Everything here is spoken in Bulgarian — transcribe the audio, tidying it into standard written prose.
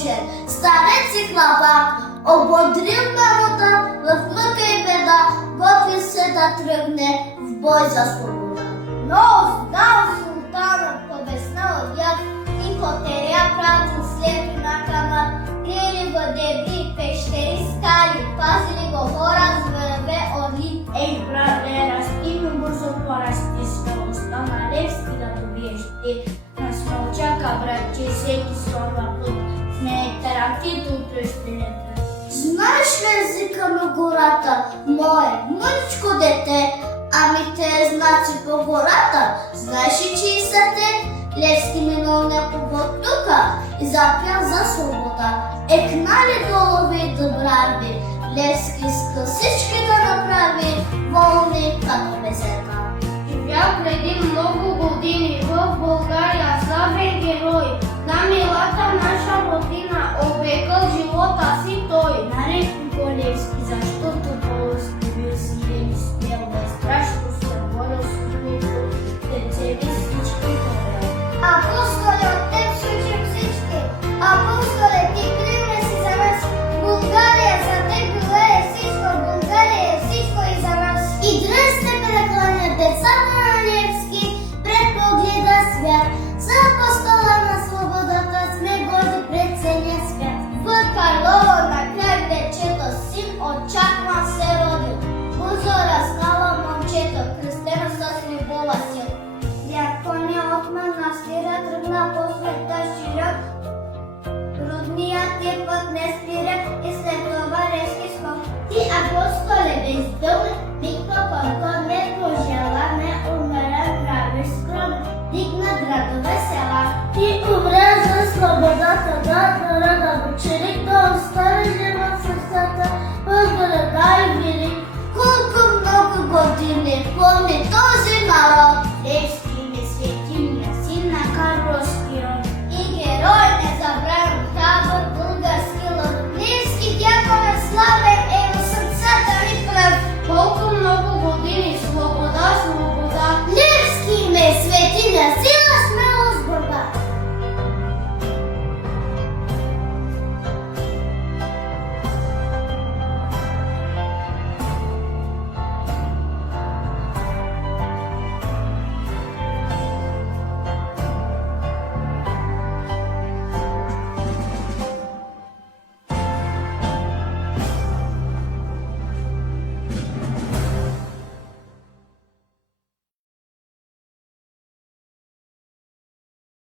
задължен. Старец и храбър, ободрил народа в мъка и беда, готви се да тръгне в бой за свобода. Но знал султанът побеснал вяк и потеря пратил след на камък, крили го дебри, пещери, скали, пазили го хора, зверове, орли. Ей, брате, расти ми бързо порасти скоростта на Левски да добиеш ти. На смълчака, братче, всеки сорва път, сме таракти, утре ще не тръг. Знаеш ли езика на гората, мое мъничко дете? Ами те знаци по гората, знаеш ли чии са те? Левски минал някого тука и запял за свобода. Екнали долови добрави, Левски иска всички да направи волни като безена. Живя преди много години в България славен герой. На милата наша родина обекал живота си той.